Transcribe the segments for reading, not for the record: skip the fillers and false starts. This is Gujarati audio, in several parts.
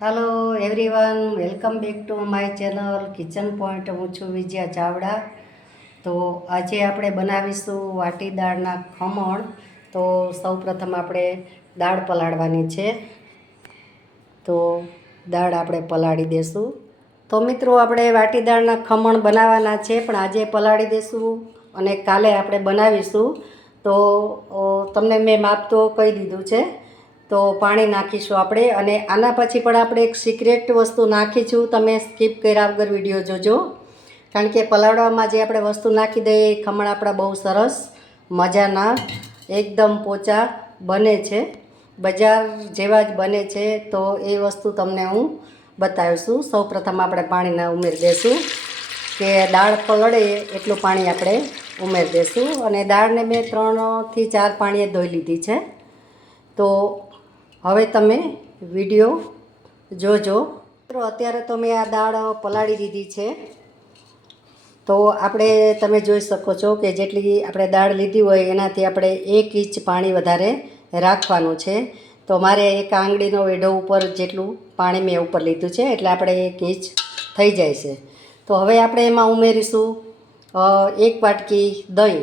Hello everyone, welcome back to my channel kitchen point. હું છું વિજયા ચાવડા. તો આજે આપણે બનાવીશું વાટી દાળના ખમણ. તો સૌપ્રથમ આપણે દાળ પલાળવાની છે, તો દાળ આપણે પલાળી દેશું. તો મિત્રો, આપણે વાટી દાળના ખમણ બનાવવાના છે, પણ આજે પલાળી દેશું અને કાલે આપણે બનાવીશું. તો તમને મેં માપ તો કહી દીધું છે. તો પાણી નાખીશું આપણે, અને આના પછી પણ આપણે એક સિક્રેટ વસ્તુ નાખીશું. તમે સ્કીપ કર્યા વગર વિડીયો જોજો, કારણ કે પલાળવામાં જે આપણે વસ્તુ નાખી દઈએ એ ખમણ આપણા બહુ સરસ મજાના એકદમ પોચા બને છે, બજાર જેવા જ બને છે. તો એ વસ્તુ તમને હું બતાવીશું. સૌપ્રથમ આપણે પાણીના ઉમેરી દઈશું, કે દાળ પલળે એટલું પાણી આપણે ઉમેરી દઈશું. અને દાળને મેં 3 થી 4 પાણીએ ધોઈ લીધી છે. તો હવે તમે વિડીયો જોજો. મિત્રો, અત્યારે તો મેં આ દાળ પલાળી દીધી છે. તો આપણે તમે જોઈ શકો છો કે જેટલી આપણે દાળ લીધી હોય એનાથી આપણે 1 ઇંચ પાણી વધારે રાખવાનું છે. તો મારે એક આંગળીનો વેઢો ઉપર જેટલું પાણી મેં ઉપર લીધું છે, એટલે આપણે 1 ઇંચ થઈ જાય છે. તો હવે આપણે એમાં ઉમેરીશું 1 વાટકી દહીં.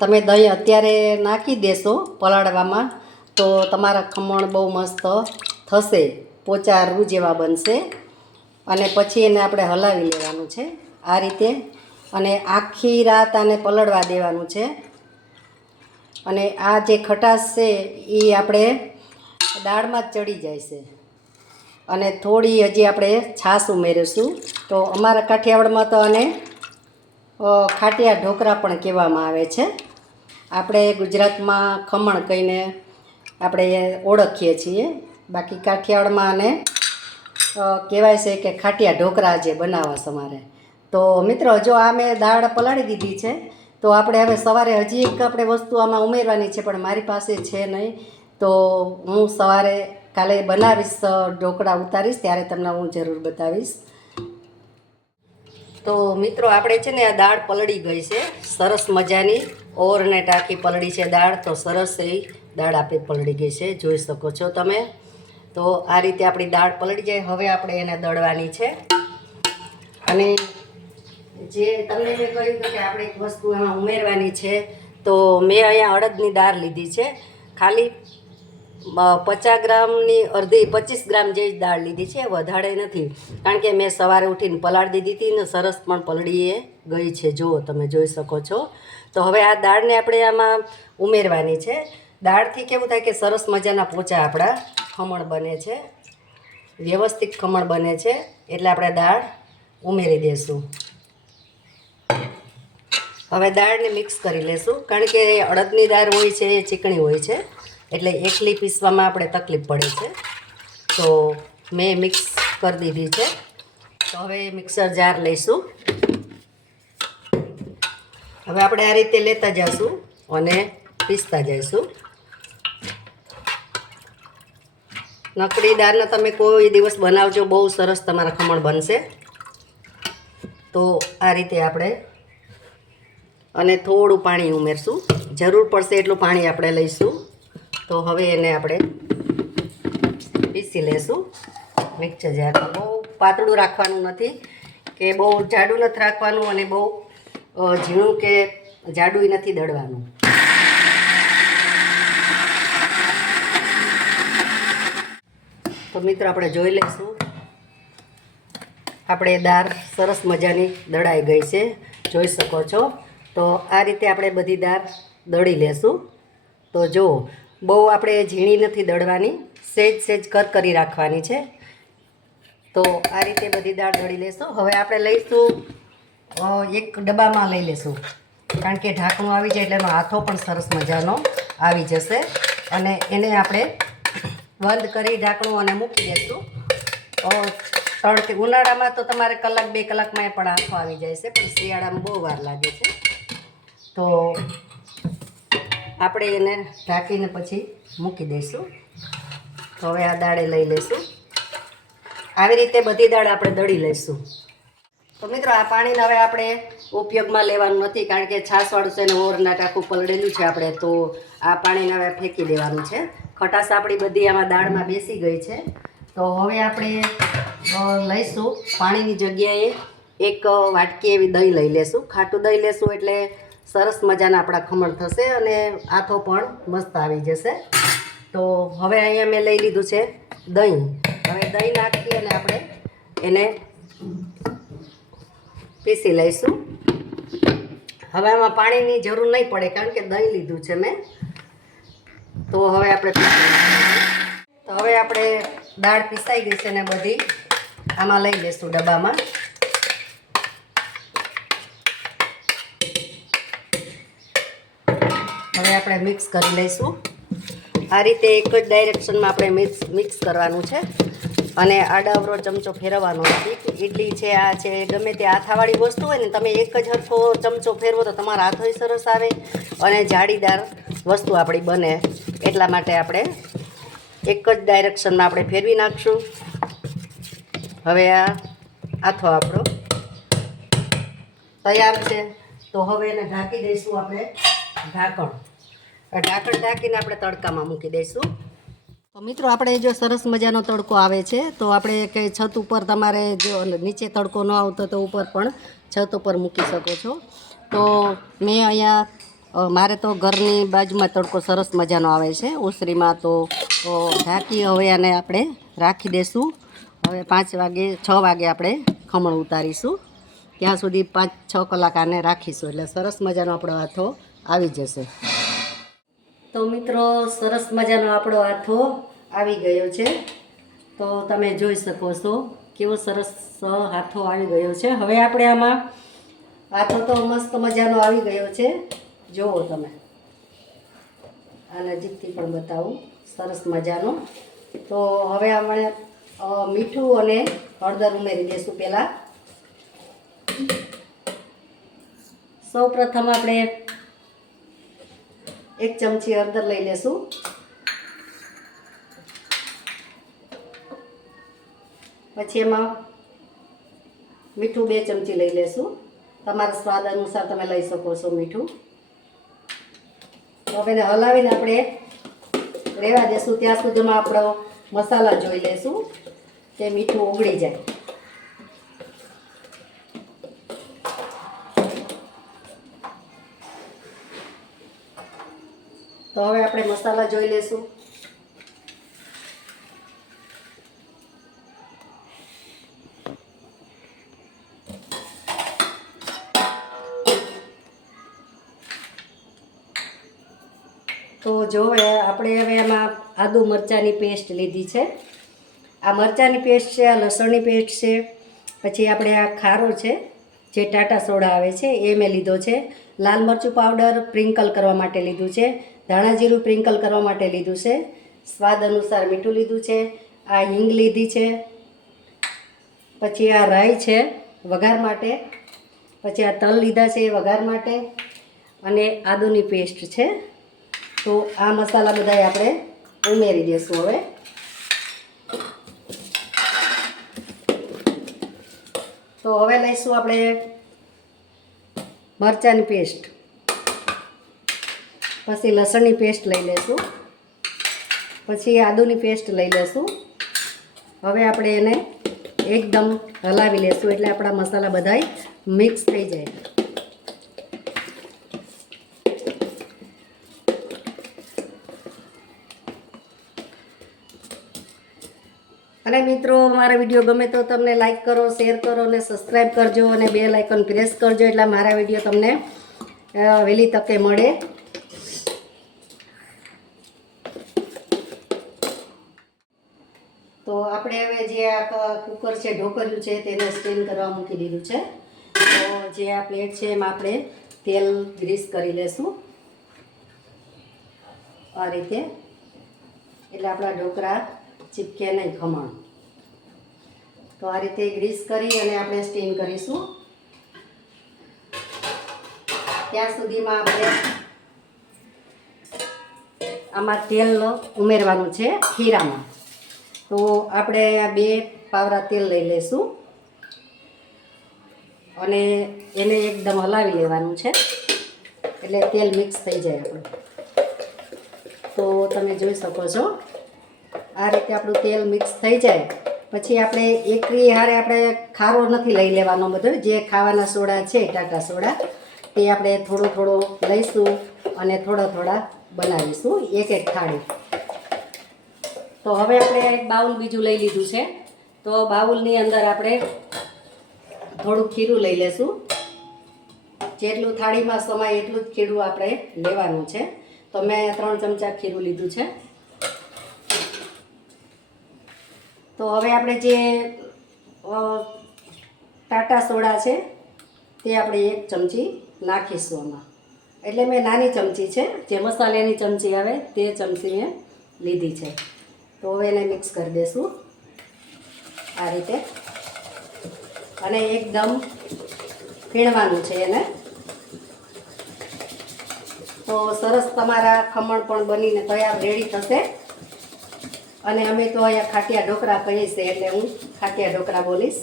તમે દહીં અત્યારે નાખી દેશો પલાળવામાં તો તમારા ખમણ બહુ મસ્ત થશે, પોચા રૂ જેવા બનશે. અને પછી એને આપણે હલાવી લેવાનું છે આ રીતે, અને આખી રાત આને પલળવા દેવાનું છે. અને આ જે ખટાશ છે એ આપણે દાળમાં જ ચડી જાય છે. અને થોડી હજી આપણે છાશ ઉમેરીશું. તો અમારા કાઠિયાવાડમાં તો આને ખાટિયા ઢોકળા પણ કહેવામાં આવે છે. આપણે ગુજરાતમાં ખમણ કહીને આપણે ઓળખીએ છીએ, બાકી કાઠિયાવાડમાં આને કહેવાય છે કે ખાટિયા ઢોકળા જે બનાવવા સમારે. તો મિત્રો, જો આ મેં દાળ પલાળી દીધી છે, તો આપણે હવે સવારે હજી એક આપણે વસ્તુ આમાં ઉમેરવાની છે, પણ મારી પાસે છે નહીં. તો હું સવારે કાલે બનાવીશ, ઢોકળા ઉતારીશ ત્યારે તમને હું જરૂર બતાવીશ. તો મિત્રો, આપણે છે ને આ દાળ પલળી ગઈ છે સરસ મજાની, ઓરને ટાંકી પલળી છે દાળ. તો સરસ એવી દાળ આપણી પલળી ગઈ છે, જોઈ શકો છો તમે. તો આ રીતે આપણી દાળ પલળી જાય. હવે આપણે એને દળવાની છે. અને જે તમને મેં કહ્યું કે આપણે એક વસ્તુ એમાં ઉમેરવાની છે, તો મેં અહીંયા અડદની દાળ લીધી છે. ખાલી 50 ગ્રામની અડધી 25 ગ્રામ જેવી દાળ લીધી છે, વધારે નથી. કારણ કે મેં સવારે ઉઠીને પલાળી દીધી હતી ને સરસ પણ પલળી ગઈ છે, જુઓ તમે જોઈ શકો છો. તો હવે આ દાળને આપણે આમાં ઉમેરવાની છે. દાળથી કેવું થાય કે સરસ મજાના પોચા આપણા ખમણ બને છે, વ્યવસ્થિત ખમણ બને છે. એટલે આપણે દાળ ઉમેરી દઈશું. હવે દાળને મિક્સ કરી લેશું, કારણ કે અડદની દાળ હોય છે એ ચીકણી હોય છે, એટલે એકલી પીસવામાં આપણે તકલીફ પડે છે. તો મેં મિક્સ કરી દીધી છે. તો હવે મિક્સર જાર લઈશું. હવે આપણે આ રીતે લેતા જઈશું અને પીસતા જઈશું. નકળી દાળના તમે કોઈ દિવસ બનાવજો, બહુ સરસ તમારા ખમણ બનશે. તો આ રીતે આપણે અને થોડું પાણી ઉમેરશું, જરૂર પડશે એટલું પાણી આપણે લઈશું. તો હવે એને આપણે પીસી લેશું મિક્સર જારમાં. બહુ પાતળું રાખવાનું નથી, કે બહુ જાડું નથી રાખવાનું, અને બહુ ઝીણું કે જાડું નથી દળવાનું. તો મિત્રો, આપણે જોઈ લઈશું. આપણે દાળ સરસ મજાની દળાઈ ગઈ છે, જોઈ શકો છો. તો આ રીતે આપણે બધી દાળ દળી લેશું. તો જુઓ, બહુ આપણે ઝીણી નથી દળવાની, સહેજ સહેજ કરકરી રાખવાની છે. તો આ રીતે બધી દાળ દળી લેશું. હવે આપણે લઈશું એક ડબ્બામાં લઈ લેશું, કારણ કે ઢાંકણું આવી જાય એટલે એનો હાથો પણ સરસ મજાનો આવી જશે. અને એને આપણે બંધ કરી ઢાંકણું અને મૂકી દઈશું. ઉનાળામાં તો તમારે 1-2 કલાકમાં પણ હાથો આવી જાય છે, પણ શિયાળામાં બહુ વાર લાગે છે. તો આપણે એને ઢાંકીને પછી મૂકી દઈશું. તો હવે આ દાળે લઈ લઈશું. આવી રીતે બધી દાળ આપણે દળી લઈશું. તો મિત્રો, આ પાણીને હવે આપણે ઉપયોગમાં લેવાનું નથી, કારણ કે છાશવાળું છે ને ઓરના ટાંકું પલળેલું છે આપણે. તો આ પાણીને હવે ફેંકી દેવાનું છે. ખટાશ આપણી બધી આમાં દાળમાં બેસી ગઈ છે. તો હવે આપણે લઈશું પાણીની જગ્યાએ એક વાટકી એવી દહીં લઈ લેશું. ખાટું દહીં લેશું એટલે સરસ મજાના આપણા ખમણ થશે અને આથો પણ મસ્ત આવી જશે. તો હવે અહીંયા મેં લઈ લીધું છે દહીં. હવે દહીં નાખી અને આપણે એને પીસી લઈશું. હવે આમાં પાણીની જરૂર નહીં પડે કારણ કે દહીં લીધું છે મેં. તો હવે આપણે તો હવે આપણે દાળ પીસાઈ ગઈ છે ને બધી આમાં લઈ લઈશું ડબ્બામાં. હવે આપણે મિક્સ કરી લઈશું. આ રીતે એક જ ડાયરેક્શનમાં આપણે મિક્સ કરવાનું છે અને આડાવરો ચમચો ફેરવવાનો નથી. ઇડલી છે, આ છે, ગમે તે આથાવાળી વસ્તુ હોય ને તમે એક જ હરખો ચમચો ફેરવો તો તમારા હાથોય સરસ આવે અને જાળીદાર વસ્તુ આપણી બને. એટલા માટે આપણે એક જ ડાયરેક્શનમાં આપણે ફેરવી નાખશું. હવે આ આથો આપણો તૈયાર છે. તો હવે એને ઢાંકી દઈશું આપણે ઢાંકણ ઢાંકીને આપણે તડકામાં મૂકી દઈશું. તો મિત્રો આપણે જો સરસ મજાનો તડકો આવે છે તો આપણે કંઈ છત ઉપર તમારે જો નીચે તડકો ન આવતો તો ઉપર પણ છત ઉપર મૂકી શકો છો. તો મેં અહીંયા મારે તો ઘરની બાજુમાં તડકો સરસ મજાનો આવે છે ઓસરીમાં. તો ઢાંકી હવે આને આપણે રાખી દઈશું. હવે 6 વાગે આપણે ખમણ ઉતારીશું. ત્યાં સુધી 5-6 કલાક આને રાખીશું એટલે સરસ મજાનો આપણો આથો આવી જશે. તો મિત્રો સરસ મજાનો આપણો આથો આવી ગયો છે. તો તમે જોઈ શકો છો કેવો સરસ આથો આવી ગયો છે. હવે આપણે આમાં આથો તો મસ્ત મજાનો આવી ગયો છે. જુઓ તમે, આ નજીકથી પણ બતાવું સરસ મજાનો. તો હવે આપણે મીઠું અને હળદર ઉમેરી દઈશું. પહેલાં સૌ પ્રથમ આપણે 1 ચમચી હળદર લઈ લેશું. પછી એમાં મીઠું 2 ચમચી લઈ લેશું. તમારા સ્વાદ અનુસાર તમે લઈ શકો છો મીઠું. તો હવે એને હલાવીને આપણે રહેવા દેશું. ત્યાં સુધીમાં આપણો મસાલા જોઈ લેશું કે મીઠું ઓગળી જાય. તો હવે આપણે મસાલા જોઈ લેશું. તો જો આપણે હવે આમાં આદુ મરચાંની પેસ્ટ લીધી છે. આ મરચાંની પેસ્ટ છે, આ લસણની પેસ્ટ છે, પછી આપણે આ ખારો છે જે ટાટા સોડા આવે છે એ મેં લીધો છે. લાલ મરચું પાવડર પ્રિંકલ કરવા માટે લીધું છે. ધાણા જીરું પ્રિંકલ કરવા માટે લીધું છે. સ્વાદ અનુસાર મીઠું લીધું છે. આ હિંગ લીધી છે. પછી આ રાઈ છે વઘાર માટે. પછી આ તલ લીધા છે વઘાર માટે. અને આદુની પેસ્ટ છે. તો આ મસાલા બધા આપણે ઉમેરી દઈશું. હવે તો હવે લઈશું આપણે મરચાંની પેસ્ટ, પછી લસણની પેસ્ટ લઈ લઈશું, પછી આદુની પેસ્ટ લઈ લઈશું. હવે આપણે એને એકદમ હલાવી લેશું એટલે આપણા મસાલા બધાય મિક્સ થઈ જાય. અને મિત્રો મારા વિડીયો ગમે તો તમને લાઈક કરો, શેર કરો અને સબસ્ક્રાઈબ કરજો અને બેલ આઇકન પ્રેસ કરજો એટલે મારા વિડીયો તમને વહેલી તકે મળે. તો આપણે હવે જે આ કુકર છે, ઢોકળિયું છે તેને સ્ટીમ કરવા મૂકી દીધું છે. તો જે આ પ્લેટ છે એમાં આપણે તેલ ગ્રીસ કરી લેશું આ રીતે, એટલે આપણા ઢોકળા ચીપકે નહીં ખમણ. તો આ રીતે ગ્રીસ કરી અને આપણે સ્ટીમ કરીશું. ત્યાં સુધીમાં આપણે આમાં તેલ ઉમેરવાનું છે ખીરામાં. તો આપણે 2 પાવરા તેલ લઈ લઈશું અને એને એકદમ હલાવી લેવાનું છે એટલે તેલ મિક્સ થઈ જાય આપણું. તો તમે જોઈ શકો છો આ રીતે આપણું તેલ મિક્સ થઈ જાય પછી આપણે એકરી હારે આપણે ખારો નથી લઈ લેવાનો બધો, જે ખાવાના સોડા છે ટાટા સોડા તે આપણે થોડો થોડો લઈશું અને થોડા થોડા બનાવીશું એક એક થાળી. તો હવે આપણે એક બાઉલ બીજું લઈ લીધું છે, તો બાઉલની અંદર આપણે થોડું ખીરું લઈ લેશું. જેટલું થાળીમાં સમાય એટલું જ ખીરું આપણે લેવાનું છે. તો મેં 3 ચમચા ખીરું લીધું છે. તો હવે આપણે જે ટાટા સોડા છે તે આપણે 1 ચમચી નાખીશું આમાં. એટલે મેં નાની ચમચી છે, જે મસાલાની ચમચી આવે તે ચમચી મેં લીધી છે. તો હવે એને મિક્સ કરી દઈશું આ રીતે અને એકદમ ફીણવાનું છે એને. તો સરસ તમારા ખમણ પણ બનીને તૈયાર રેડી થશે. અને અમે તો અહીંયા ખાટિયા ઢોકળા કહીએ છીએ, એટલે હું ખાટિયા ઢોકળા બોલીશ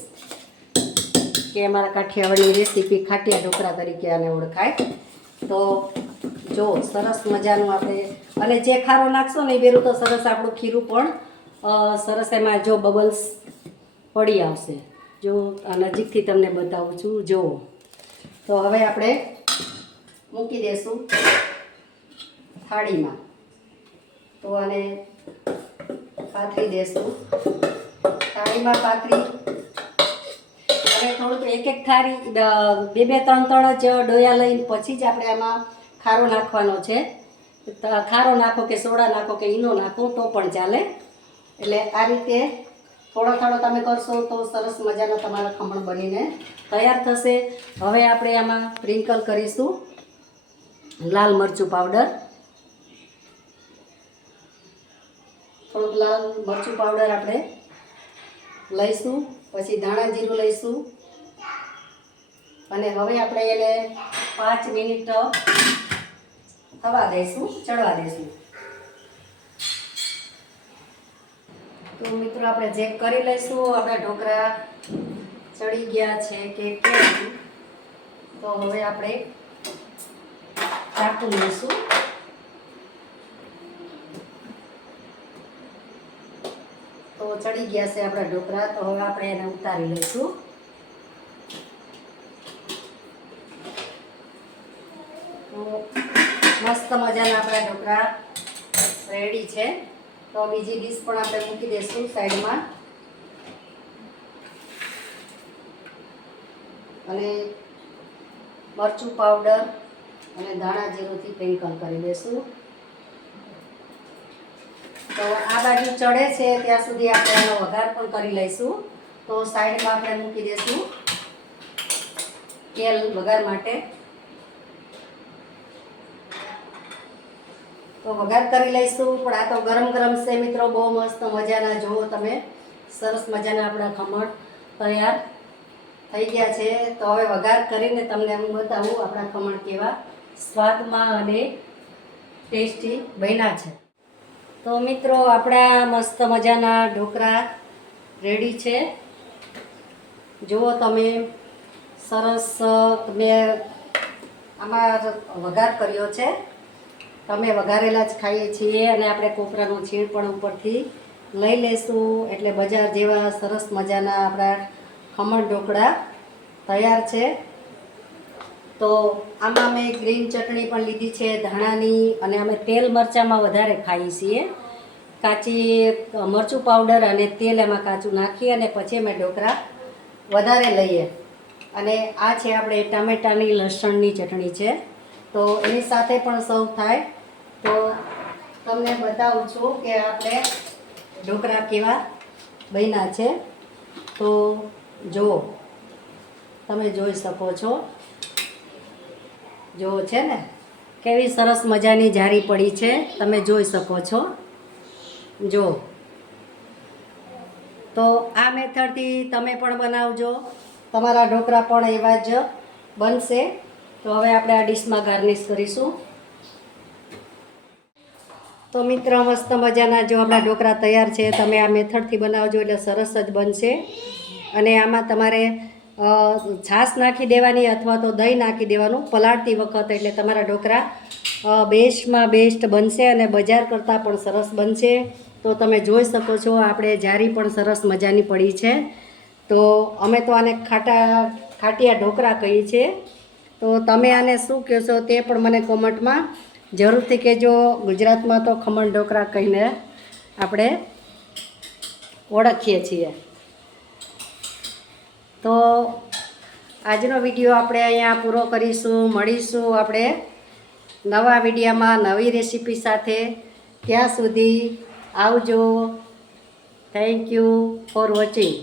કે અમારા કાઠિયાવાડની રેસીપી ખાટિયા ઢોકળા તરીકે આને ઓળખાય. તો જો સરસ મજાનું આપણે અને જે ખારો નાખશો ને એ બેરું તો સરસ આપણું ખીરું પણ સરસ એમાં જો બબલ્સ પડી આવશે. જો નજીકથી તમને બતાવું છું, જો. તો હવે આપણે મૂકી દઈશું થાળીમાં. તો આને પાથરી દઈશું થાળીમાં પાથરી અને થોડુંક એક એક થાળી 2-3 જ ડોયા લઈને પછી જ આપણે આમાં ખારો નાખવાનો છે. ખારો નાખો કે સોડા નાખો કે ઈનો નાખો તો પણ ચાલે. એટલે આ રીતે થોડો થોડો તમે કરશો તો સરસ મજાના તમારા ખમણ બનીને તૈયાર થશે. હવે આપણે આમાં સ્પ્રિંકલ કરીશું લાલ મરચું પાવડર. થોડુંક લાલ મરચું પાવડર આપણે લઈશું, પછી ધાણા જીરું લઈશું અને હવે આપણે એને 5 મિનિટ થવા દઈશું, ચડવા દઈશું. તો મિત્રો આપણે ચેક કરી લઈશું આપણા ઢોકળા ચડી ગયા છે કે કેમ. તો હવે આપણે ચાકુ લઈશું. તો ચડી ગયા છે આપણા ઢોકળા. તો હવે આપણે એને ઉતારી લઈશું. તો મસ્ત મજાના આપણા ઢોકળા રેડી છે. તો બીજી ડીશ પણ આપણે મૂકી દઈશું સાઈડમાં અને મરચું પાવડર અને ધાણા જીરુંથી સ્પ્રિંકલ કરી દઈશું. તો આ બાજુ ચડે છે ત્યાં સુધી આપણે એનો વઘાર પણ કરી લઈશું. તો સાઈડમાં આપણે મૂકી દઈશું તેલ વઘાર માટે. તો વઘાર કરી લઈશું, પણ આ તો ગરમ ગરમ છે મિત્રો, બહુ મસ્ત મજાના. જુઓ તમે સરસ મજાના આપણા ખમણ તૈયાર થઈ ગયા છે. તો હવે વઘાર કરીને તમને હું બતાવું આપણા ખમણ કેવા સ્વાદમાં અને ટેસ્ટી બન્યા છે. તો મિત્રો આપણા મસ્ત મજાના ઢોકળા રેડી છે. જુઓ તમે સરસ મેં આમાં વઘાર કર્યો છે. અમે વઘારેલા જ ખાઈએ છીએ અને આપણે કોપરાનું છીણ પણ ઉપરથી લઈ લઈશું. એટલે બજાર જેવા સરસ મજાના આપણા ખમણ ઢોકળા તૈયાર છે. તો આમાં મેં ગ્રીન ચટણી પણ લીધી છે ધાણાની, અને અમે તેલ મરચાંમાં વધારે ખાઈએ છીએ. કાચી મરચું પાવડર અને તેલ એમાં કાચું નાખી અને પછી અમે ઢોકળા વધારે લઈએ. અને આ છે આપણે ટામેટાની લસણની ચટણી છે, તો એની સાથે પણ સર્વ થાય. તો તમને બતાવું છું કે આપણે ઢોકળા કેવા બન્યા છે. તો જુઓ તમે જોઈ શકો છો, જુઓ છે ને કેવી સરસ મજાની જારી પડી છે, તમે જોઈ શકો છો. જો તો આ મેથડથી તમે પણ બનાવજો, તમારા ઢોકળા પણ એવા જ બનશે. તો હવે આપણે આ ડીશમાં ગાર્નિશ કરીશું. તો મિત્રો મસ્ત મજાના જો આપણા ઢોકળા તૈયાર છે. તમે આ મેથડથી બનાવજો એટલે સરસ જ બનશે. અને આમાં તમારે છાશ નાખી દેવાની અથવા તો દહીં નાખી દેવાનું પલાળતી વખત, એટલે તમારા ઢોકળા બેસ્ટમાં બેસ્ટ બનશે અને બજાર કરતાં પણ સરસ બનશે. તો તમે જોઈ શકો છો આપણે જારી પણ સરસ મજાની પડી છે. તો અમે તો આને ખાટિયા ઢોકળા કહીએ છીએ. તો તમે આને શું કહેશો તે પણ મને કોમેન્ટમાં જરૂરથી કહેજો. ગુજરાતમાં તો ખમણ ઢોકળા કહીને આપણે ઓળખીએ છીએ. તો આજનો વિડીયો આપણે અહીંયા પૂરો કરીશું. મળીશું આપણે નવા વિડીયોમાં નવી રેસીપી સાથે. ત્યાં સુધી આવજો. Thank you for watching.